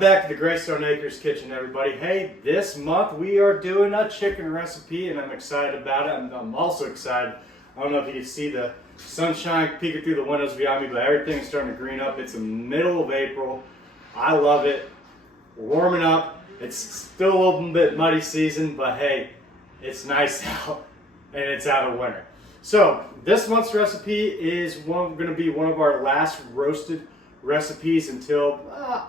back to the Graystone Acres kitchen, everybody. Hey, this month we are doing a chicken recipe and I'm excited about it. I'm also excited. I don't know if you can see the sunshine peeking through the windows behind me, but everything's starting to green up. It's the middle of April. I love it. We're warming up. It's still a little bit muddy season, but hey, it's nice out and it's out of winter. So this month's recipe is going to be one of our last roasted recipes until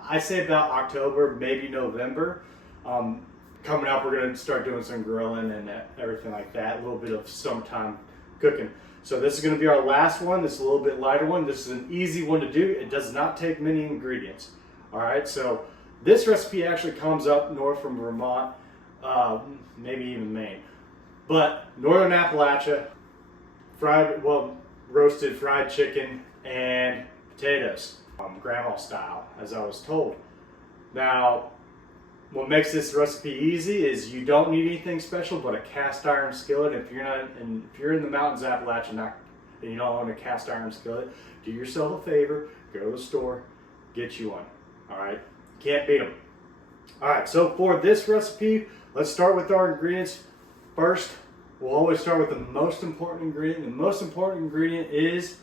I say about October, maybe November. Coming up, we're going to start doing some grilling and everything like that. A little bit of summertime cooking. So this is going to be our last one. This is a little bit lighter one. This is an easy one to do. It does not take many ingredients. All right, so this recipe actually comes up north from Vermont, maybe even Maine, but Northern Appalachia. Roasted fried chicken and potatoes, grandma style, as I was told. Now, what makes this recipe easy is you don't need anything special but a cast iron skillet. If you're in the mountains of Appalachia and you don't own a cast iron skillet, do yourself a favor, go to the store, get you one. All right, can't beat them. All right, so for this recipe, let's start with our ingredients first. We'll always start with the most important ingredient. The most important ingredient is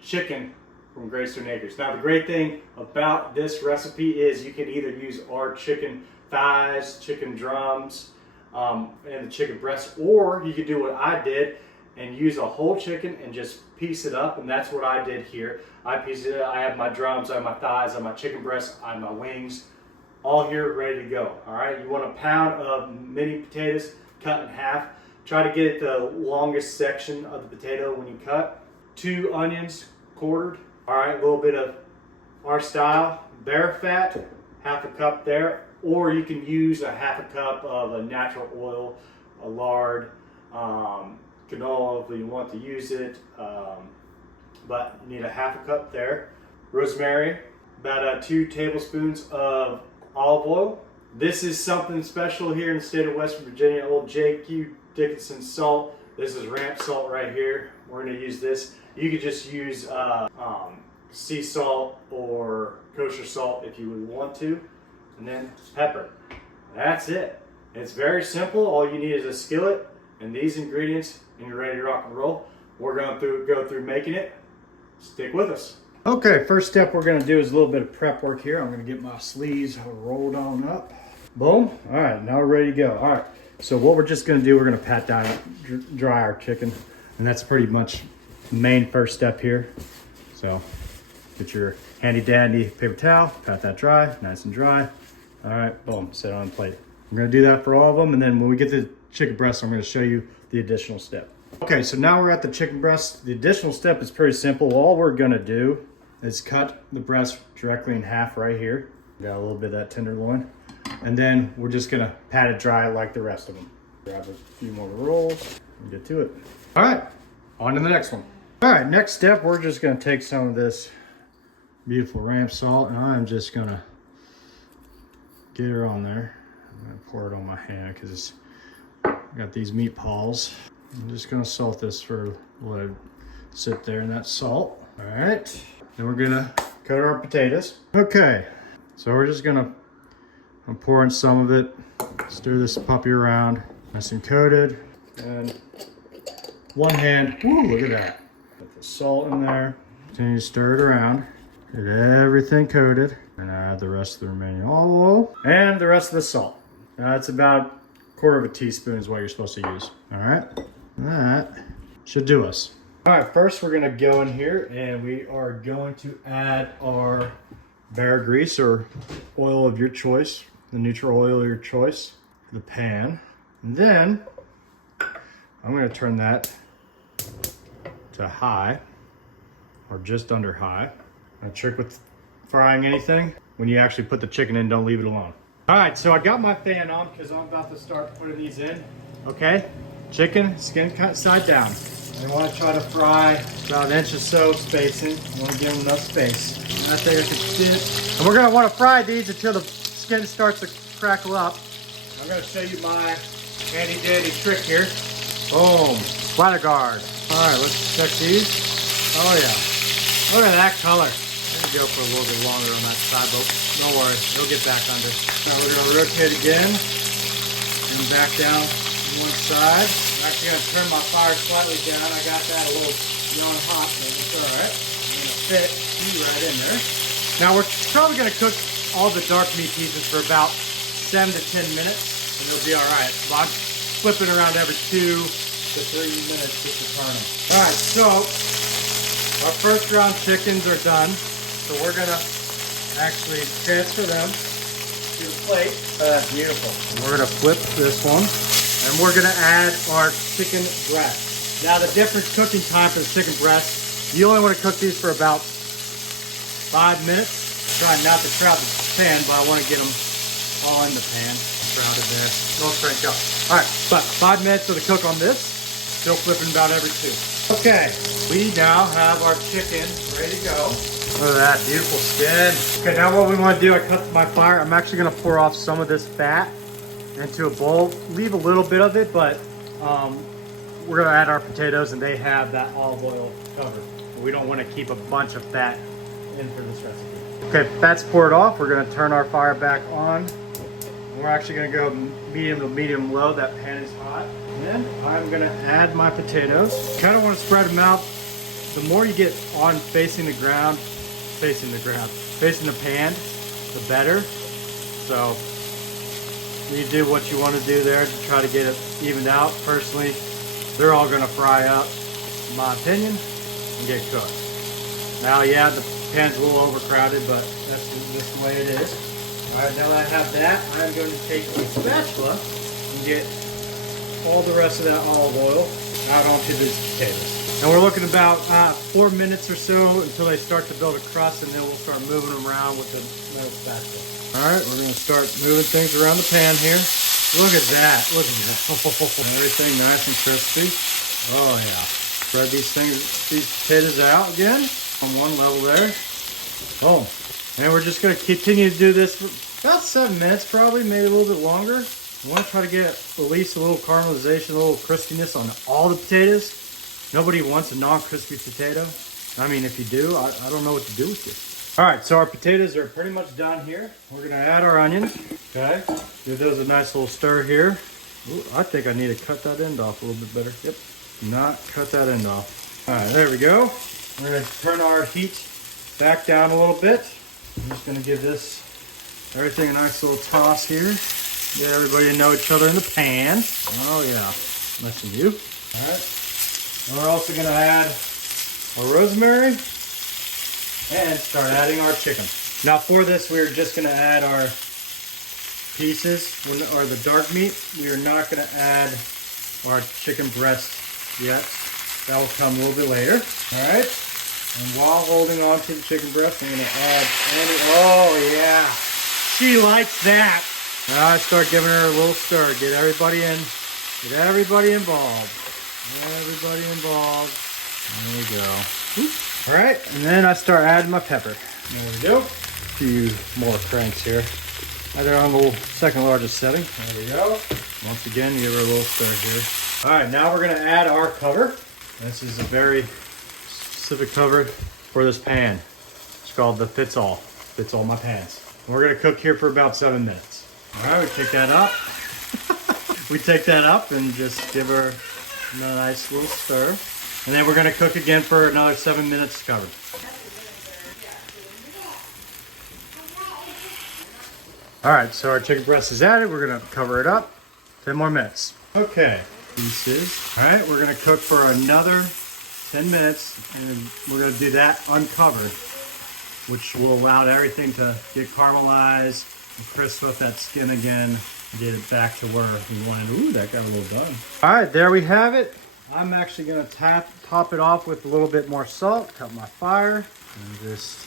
chicken from Graystone Acres. Now, the great thing about this recipe is you can either use our chicken thighs, chicken drums, and the chicken breasts, or you could do what I did and use a whole chicken and just piece it up, and that's what I did here. I pieced it up. I have my drums, I have my thighs, I have my chicken breasts, I have my wings, all here ready to go. All right, you want a pound of mini potatoes cut in half. Try to get the longest section of the potato when you cut. 2 onions quartered. All right, a little bit of our style bear fat, half a cup there, or you can use a half a cup of a natural oil, a lard, canola if you want to use it, but you need a half a cup there. Rosemary, about 2 tablespoons of olive oil. This is something special here in the state of West Virginia, old J.Q. Dickinson salt. This is ramp salt right here. We're going to use this. You could just use sea salt or kosher salt if you would want to, and then pepper. That's it. It's very simple. All you need is a skillet and these ingredients, and you're ready to rock and roll. We're going to go through making it. Stick with us. Okay, first step we're going to do is a little bit of prep work here. I'm going to get my sleeves rolled on up. Boom. All right, now we're ready to go. All right. So what we're just going to do, we're going to pat down, dry our chicken, and that's pretty much the main first step here. So get your handy dandy paper towel, pat that dry, nice and dry. All right, boom, set it on the plate. I'm going to do that for all of them, and then when we get to the chicken breast, I'm going to show you the additional step. Okay, so now we're at the chicken breast. The additional step is pretty simple. All we're going to do is cut the breast directly in half right here. Got a little bit of that tenderloin. And then we're just gonna pat it dry like the rest of them. Grab a few more rolls and get to it. All right, on to the next one. All right, next step, we're just gonna take some of this beautiful ramp salt and I'm just gonna get her on there. I'm gonna pour it on my hand because I got these meat paws. I'm just gonna salt this for let it sit there in that salt. All right, then we're gonna cut our potatoes. Okay, so we're just gonna I'm pouring some of it, stir this puppy around, nice and coated, and one hand, woo, look at that. Put the salt in there, continue to stir it around, get everything coated, and add the rest of the remaining olive oil, and the rest of the salt. That's about 1/4 teaspoon is what you're supposed to use, all right? That should do us. All right, first we're gonna go in here and we are going to add our bear grease or oil of your choice, the neutral oil of your choice, the pan. And then I'm going to turn that to high or just under high. A trick with frying anything, when you actually put the chicken in, don't leave it alone. All right, so I got my fan on because I'm about to start putting these in. Okay, chicken, skin cut side down. I want to try to fry about 1 inch or so spacing. You want to give them enough space. And I think I can sit. And we're going to want to fry these until the skin starts to crackle up. I'm going to show you my handy dandy trick here. Boom, splatter guard. All right, let's check these. Oh yeah, look at that color. I'm going to go for a little bit longer on that side, but Don't worry, it'll get back under. Now we're gonna rotate again and back down on one side. I'm actually gonna turn my fire slightly down. I got that a little young hot, but it's all right. I'm gonna fit you right in there. Now we're probably gonna cook all the dark meat pieces for about 7 to 10 minutes, and it'll be all right. So I'm flipping around every 2 to 3 minutes just to turn them. All right, so our first round chickens are done. So we're gonna actually transfer them to the plate. Beautiful. We're gonna flip this one, and we're gonna add our chicken breast. Now the different cooking time for the chicken breast, you only wanna cook these for about 5 minutes. Try not to crowd the pan, but I wanna get them all in the pan. Crowded there. Don't crank up. All right, but 5 minutes of the cook on this. Still flipping about every 2. Okay, we now have our chicken ready to go. Look at that beautiful skin. Okay, now what we want to do, I cut my fire. I'm actually going to pour off some of this fat into a bowl. Leave a little bit of it, but we're going to add our potatoes, and they have that olive oil covered. We don't want to keep a bunch of fat in for this recipe. Okay, fat's poured off. We're going to turn our fire back on. We're actually going to go medium to medium low. That pan is hot. And then I'm going to add my potatoes. Kind of want to spread them out. The more you get on facing the pan, the better. So you do what you want to do there to try to get it evened out. Personally, they're all going to fry up, in my opinion, and get cooked. Now, yeah, the pan's a little overcrowded, but that's just the way it is. All right, now that I have that, I'm going to take a spatula and get all the rest of that olive oil out onto these potatoes. And we're looking about 4 minutes or so until they start to build a crust, and then we'll start moving them around with the metal spatula. All right, we're going to start moving things around the pan here. Look at that. Look at that. Everything nice and crispy. Oh, yeah. Spread these potatoes out again on one level there. Boom. And we're just going to continue to do this for about 7 minutes, probably, maybe a little bit longer. We want to try to get at least a little caramelization, a little crispiness on all the potatoes. Nobody wants a non-crispy potato. I mean, if you do, I don't know what to do with this. All right, so our potatoes are pretty much done here. We're going to add our onions. Okay, give those a nice little stir here. Ooh, I think I need to cut that end off a little bit better. Yep, not cut that end off. All right, there we go. We're going to turn our heat back down a little bit. I'm just going to give everything a nice little toss here. Get everybody to know each other in the pan. Oh yeah, nice of you. All right. And we're also going to add our rosemary and start adding our chicken. Now for this, we're just going to add our pieces, or the dark meat. We are not going to add our chicken breast yet. That will come a little bit later. All right. And while holding on to the chicken breast, I'm going to add oh yeah, she likes that. Now I start giving her a little stir. Get everybody in. Get everybody involved. Everybody involved. There we go. Oop. All right, and then I start adding my pepper. There we go. A few more cranks here. Add it on the second largest setting. There we go. Once again, give her a little stir here. All right, now we're going to add our cover. This is a very specific cover for this pan. It's called the Fits All my pans. And we're going to cook here for about 7 minutes. All right, we take that up. We take that up and just give her a nice little stir. And then we're going to cook again for another 7 minutes covered. All right, so our chicken breast is added. We're going to cover it up. 10 more minutes. Okay, pieces. All right, we're going to cook for another 10 minutes, and we're going to do that uncovered, which will allow everything to get caramelized and crisp up that skin again. Get it back to where we wanted. Ooh, that got a little done. All right, there we have it. I'm actually going to top it off with a little bit more salt. Cut my fire. And just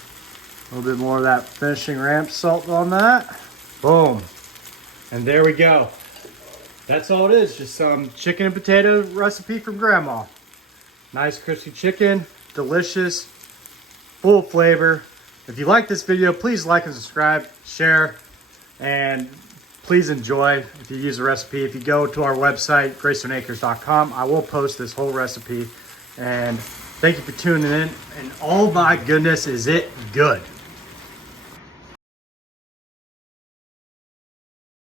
a little bit more of that finishing ramp salt on that. Boom. And there we go. That's all it is. Just some chicken and potato recipe from Grandma. Nice crispy chicken. Delicious. Full of flavor. If you like this video, please like and subscribe. Share. And please enjoy if you use the recipe. If you go to our website, graystoneacres.com, I will post this whole recipe. And thank you for tuning in. And oh my goodness, is it good.